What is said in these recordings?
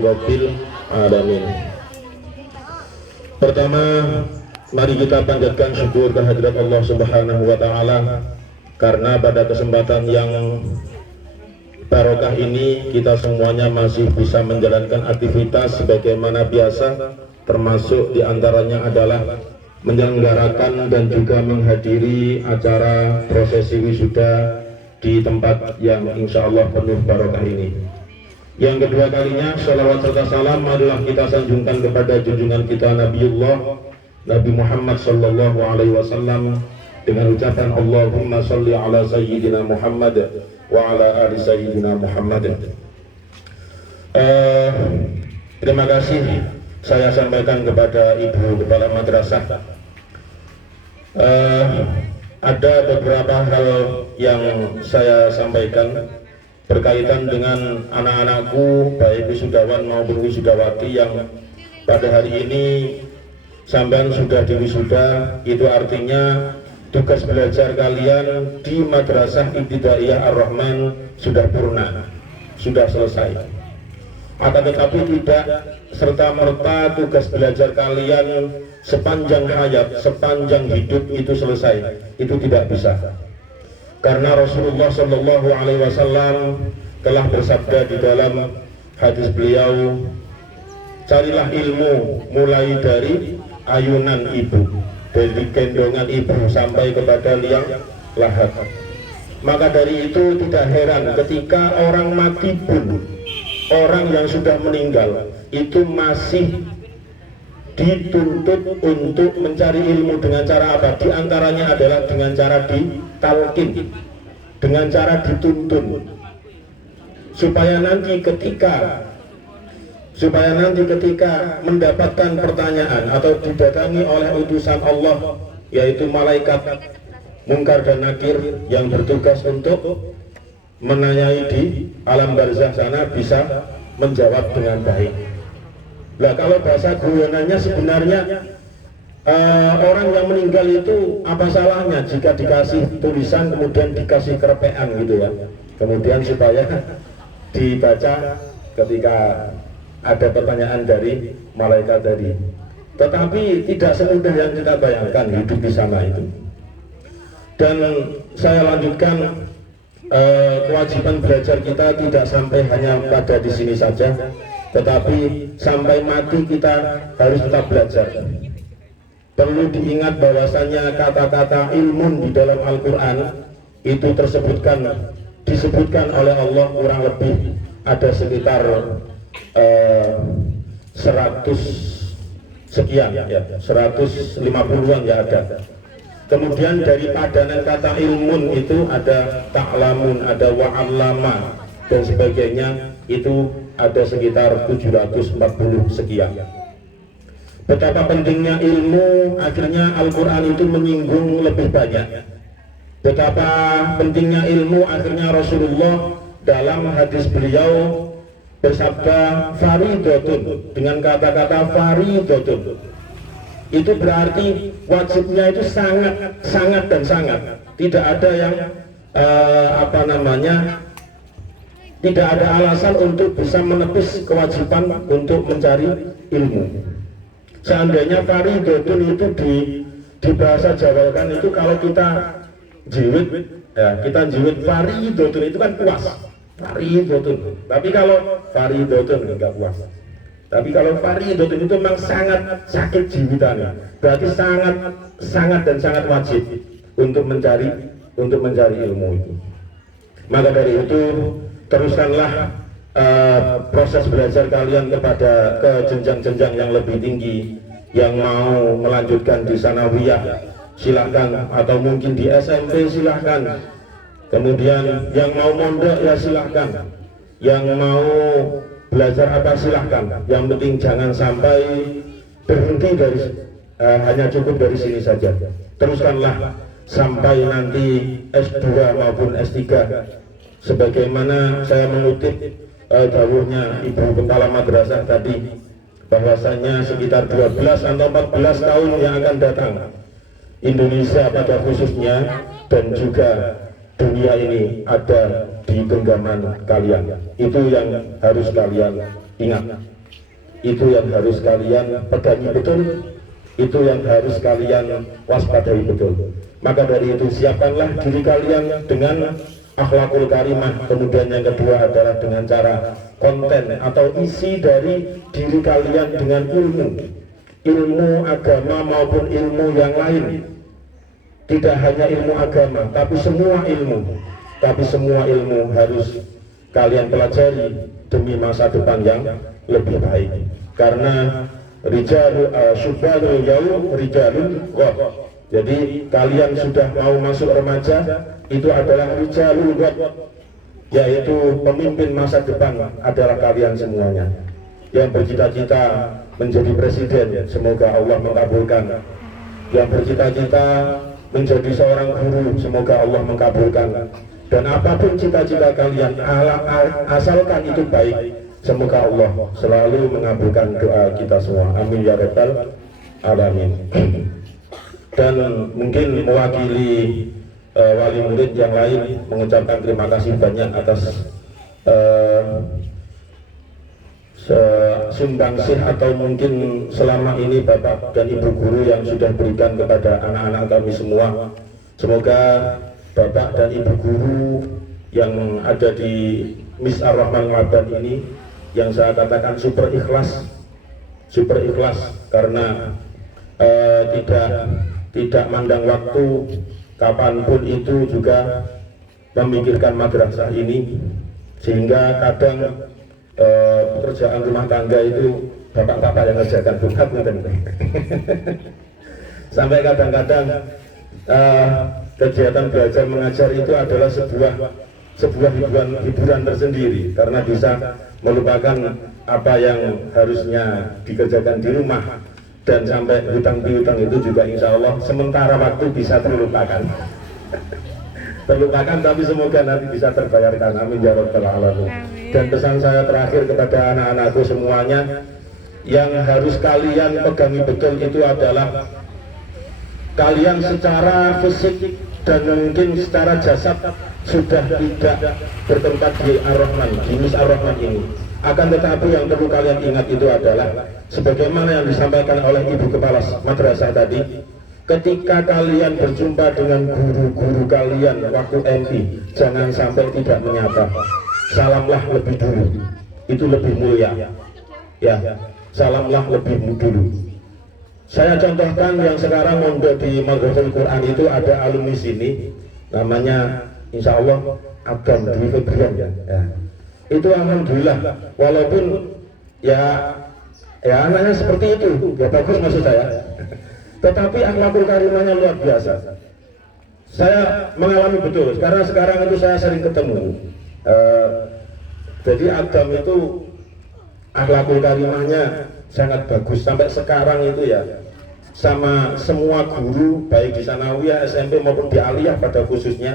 Rabbil Alamin. Pertama, mari kita panjatkan syukur kehadirat Allah Subhanahu wa Ta'ala, karena pada kesempatan yang barokah ini kita semuanya masih bisa menjalankan aktivitas sebagaimana biasa, termasuk diantaranya adalah menyelenggarakan dan juga menghadiri acara prosesi wisuda di tempat yang insya Allah penuh barokah ini. Yang kedua kalinya, sholawat serta salam adalah kita sanjungkan kepada junjungan kita Nabiullah Nabi Muhammad sallallahu alaihi wasallam dengan ucapan Allahumma sholli ala sayyidina Muhammad wa ala ali sayyidina Muhammad. Terima kasih saya sampaikan kepada Ibu Kepala Madrasah. Ada beberapa hal yang saya sampaikan berkaitan dengan anak-anakku, baik wisudawan maupun wisudawati yang pada hari ini sampean sudah diwisuda. Itu artinya tugas belajar kalian di Madrasah Ibtidaiyah Ar-Rahman sudah purna, sudah selesai. Akan tetapi tidak serta-merta tugas belajar kalian sepanjang hayat, sepanjang hidup itu selesai. Itu tidak bisa. Karena Rasulullah Shallallahu Alaihi Wasallam telah bersabda di dalam hadis beliau, carilah ilmu mulai dari ayunan ibu, dari gendongan ibu sampai kepada liang lahat. Maka dari itu tidak heran ketika orang mati pun, orang yang sudah meninggal itu masih dituntut untuk mencari ilmu dengan cara apa? Di antaranya adalah dengan cara ditalkin, dengan cara dituntun, supaya nanti ketika mendapatkan pertanyaan atau didatangi oleh utusan Allah, yaitu malaikat Mungkar dan Nakir yang bertugas untuk menanyai di alam barzah sana, bisa menjawab dengan baik. Nah, kalau bahasa guyonannya sebenarnya orang yang meninggal itu apa salahnya jika dikasih tulisan kemudian dikasih kerepean gitu ya, kemudian supaya dibaca ketika ada pertanyaan dari malaikat tadi. Tetapi tidak semudah yang kita bayangkan hidup di sana itu. Dan saya lanjutkan, kewajiban belajar kita tidak sampai hanya pada di sini saja, tetapi sampai mati kita harus tetap belajar. Perlu diingat bahwasanya kata-kata ilmu di dalam Al-Quran itu disebutkan oleh Allah kurang lebih ada sekitar 100 sekian ya, 150-an ya ada. Kemudian dari padanan kata ilmun itu ada ta'lamun, ada wa'allama dan sebagainya, itu ada sekitar 740 sekian. Betapa pentingnya ilmu, akhirnya Al-Quran itu menyinggung lebih banyak. Betapa pentingnya ilmu, akhirnya Rasulullah dalam hadis beliau bersabda faridotun, dengan kata-kata faridotun itu berarti wajibnya itu sangat dan sangat. Tidak ada yang tidak ada alasan untuk bisa menepis kewajiban untuk mencari ilmu. Seandainya faridotun itu di bahasa Jawa kan itu kalau kita jiwit ya, kita jiwit faridotun itu kan puas, faridotun. Tapi kalau faridotun enggak puas. Tapi kalau faridotun itu memang sangat sakit jiwitannya, berarti sangat dan sangat wajib untuk mencari ilmu itu. Maka dari itu teruskanlah proses belajar kalian ke jenjang-jenjang yang lebih tinggi. Yang mau melanjutkan di sanawiyah silahkan, atau mungkin di SMP silahkan. Kemudian yang mau mondok ya silahkan, yang mau belajar apa silahkan. Yang penting jangan sampai berhenti dari hanya cukup dari sini saja. Teruskanlah sampai nanti S2 maupun S3. Sebagaimana saya mengutip dawuhnya Ibu Kepala Madrasah tadi, bahwasanya sekitar 12 atau 14 tahun yang akan datang, Indonesia pada khususnya dan juga dunia ini ada di genggaman kalian. Itu yang harus kalian Ingat, itu yang harus kalian pegangi betul, itu yang harus kalian waspadai betul. Maka dari itu siapkanlah diri kalian dengan akhlakul karimah. Kemudian yang kedua adalah dengan cara konten atau isi dari diri kalian dengan ilmu agama maupun ilmu yang lain. Tidak hanya ilmu agama, tapi semua ilmu harus kalian pelajari demi masa depan yang lebih baik. Karena rijalul syubbanul yaum rijalul ghad. Jadi kalian sudah mau masuk remaja, itu adalah rijalul ghad, yaitu pemimpin masa depan adalah kalian semuanya. Yang bercita-cita menjadi presiden, semoga Allah mengabulkan. Yang bercita-cita menjadi seorang guru, semoga Allah mengabulkan. Dan apapun cita-cita kalian, asalkan itu baik, semoga Allah selalu mengabulkan doa kita semua. Amin ya rabbal alamin. Dan mungkin mewakili wali murid yang lain mengucapkan terima kasih banyak atas sumbangsih atau mungkin selama ini Bapak dan Ibu guru yang sudah berikan kepada anak-anak kami semua. Semoga Bapak dan Ibu guru yang ada di Mis Ar-Rahman Maban ini, yang saya katakan super ikhlas karena tidak mandang waktu, kapanpun itu juga memikirkan madrasah ini, sehingga kadang pekerjaan rumah tangga itu bapak-bapak yang ngerjakan, bukan sampai kadang-kadang kegiatan belajar mengajar itu adalah sebuah hiburan tersendiri, karena bisa melupakan apa yang harusnya dikerjakan di rumah, dan sampai hutang piutang itu juga insya Allah sementara waktu bisa terlupakan. Tapi semoga nanti bisa terbayarkan. Amin ya rabbal alamin. Dan pesan saya terakhir kepada anak-anakku semuanya, yang harus kalian pegangi betul itu adalah kalian secara fisik dan mungkin secara jasad sudah tidak bertempat di Ar-Rahman, di Mis Ar-Rahman ini. Akan tetapi yang perlu kalian ingat itu adalah sebagaimana yang disampaikan oleh Ibu Kepala Madrasah tadi, ketika kalian berjumpa dengan guru-guru kalian waktu MI, jangan sampai tidak menyapa. Salamlah lebih dulu, itu lebih mulia. Ya, salamlah lebih dulu. Saya contohkan yang sekarang mondok di Madrasatul Quran itu ada alumni sini, namanya insya Allah Adam Dwi Febrian ya. Itu alhamdulillah, walaupun ya anaknya seperti itu, ya bagus maksud saya. Tetapi akhlakul karimahnya luar biasa. Saya mengalami betul, karena sekarang itu saya sering ketemu. Jadi Adam itu akhlakul karimahnya sangat bagus sampai sekarang itu ya. Sama semua guru baik di Sanawiyah, SMP maupun di Aliyah pada khususnya,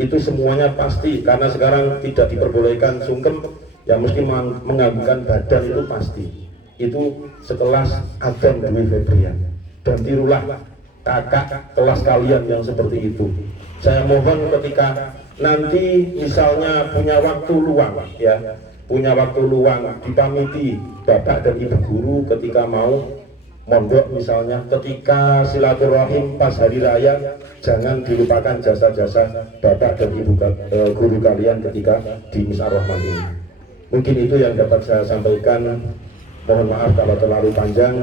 itu semuanya pasti, karena sekarang tidak diperbolehkan sungkem, yang mesti mengganggukan badan itu pasti. Itu sekelas Adam Dwi Febrian. Dan tirulah kakak kelas kalian yang seperti itu. Saya mohon ketika nanti misalnya punya waktu luang, ya, punya waktu luang, dipamiti bapak dan ibu guru ketika mau mondok, misalnya ketika silaturahim pas hari raya, jangan dilupakan jasa-jasa bapak dan ibu guru kalian ketika di Mis Ar-Rahman ini. Mungkin itu yang dapat saya sampaikan. Mohon maaf kalau terlalu panjang.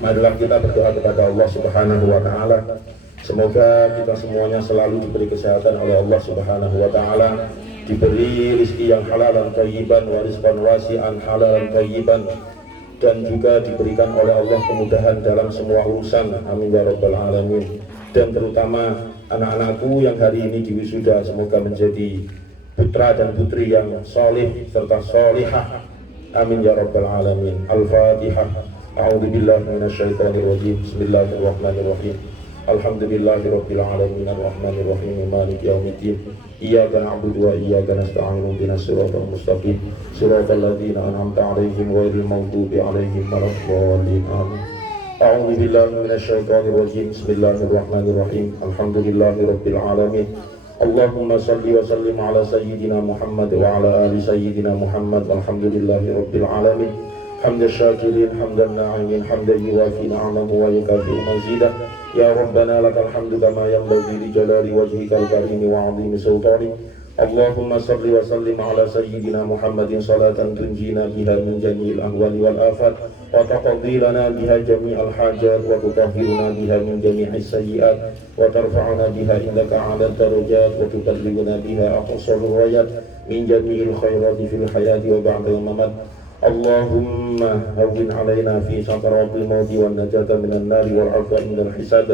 Marilah kita berdoa kepada Allah Subhanahu wa Ta'ala. Semoga kita semuanya selalu diberi kesehatan oleh Allah Subhanahu wa Ta'ala, diberi rezeki yang halal dan thayyiban, wa rizqan wasi'an halal dan thayyiban, dan juga diberikan oleh Allah kemudahan dalam semua urusan. Amin ya rabbal alamin. Dan terutama anak-anakku yang hari ini diwisuda, semoga menjadi putra dan putri yang solih serta solihah. Amin ya rabbal alamin. Al-Fatihah. A'udzu billahi minasyaitonir rajim. Bismillahirrahmanirrahim. Alhamdulillahirabbil alamin arrahmanir rahim maliki yaumiddin. Iyyaka na'budu wa iyyaka nasta'in. Ihdinas siratal mustaqim. Siratal ladzina an'amta 'alaihim ghairil maghdubi 'alaihim waladdallin. Amin. A'udzu billahi minasyaitonir rajim. Bismillahirrahmanirrahim. Alhamdulillahirabbil alamin Allahumma salli wa sallim ala sayyidina Muhammad wa ala ali sayyidina Muhammad walhamdulillahi rabbil alamin. Hamdan syakirin, hamdan na'imin, hamdan yuwafi na'amahu wa yukafi'u mazidah. Ya Rabbana lakal hamdu kama yanbaghi li jalali wajhikal karimi wa 'azimi sultani. Allahumma salli wa sallim ala sayyidina Muhammadin salatan tunjina biha min jami'il ahwali wal afat wa taqdi lana biha jami'al hajat wa tutahhiruna biha min jami'is sayyi'at wa tarfa'una biha indaka 'ala darajat wa tuballighuna biha aqsal ghayat min jami'il khairati fil hayati wa ba'dal mamat. Allahumma hawwin 'alaina fi sakaratil mauti wan najata minan nari wal 'afwa indal hisab.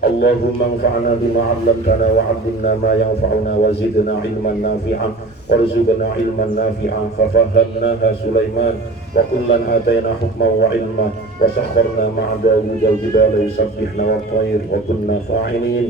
Allahumma anfa'na bima 'allamtana wa 'allimna ma yanfa'una wa zidna 'ilman nafi'an warzuqna 'ilman nafi'an fa fahamnaha Sulaiman wa kullan atayna hukman wa 'ilma wa sakharna ma'a Dawud al-jibala yusabbihna wa at-tayr wa kunna fa'ilin.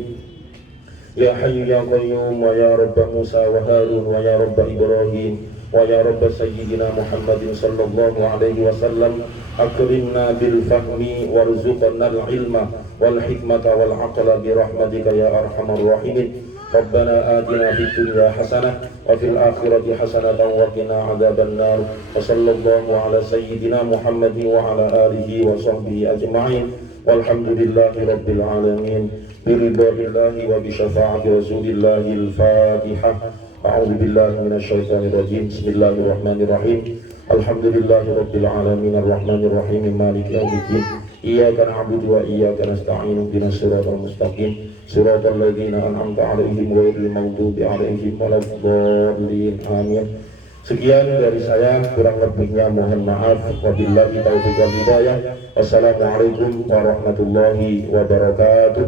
Ya Hayyu ya Qayyum wa ya Rabb Musa wa Harun wa ya Rabb Ibrahim wa ya Rabb Sayyidina Muhammadin sallallahu alaihi wasallam akrimna bil fahmi warzuqna al ilma wal hikmata wal aqla bi rahmatika ya arhamar rahimin. Rabbana atina fid dunya hasanah wa fil akhirati hasanatan wa qina adzaban nar. Wa sallallahu ala sayyidina Muhammadin wa ala alihi wa sahbihi ajma'in. Walhamdulillahi rabbil alamin. Biridwa'illahi wa bi syafa'ati rasulillahil Fatihah. A'udzu billahi minasy syaithanir rajim. Bismillahirrahmanirrahim. Alhamdulillahi rabbil alamin arrahmanir rahim maliki yaumiddin. Iyyaka na'budu wa iyyaka nasta'in ihdinas siratal mustaqim siratal ladzina an'amta 'alaihim ghairil maghdubi 'alaihim waladdallin. Amin. Sekian dari saya, kurang lebihnya mohon maaf. Wabillahi taufiq wal hidayah. Wassalamualaikum warahmatullahi wabarakatuh.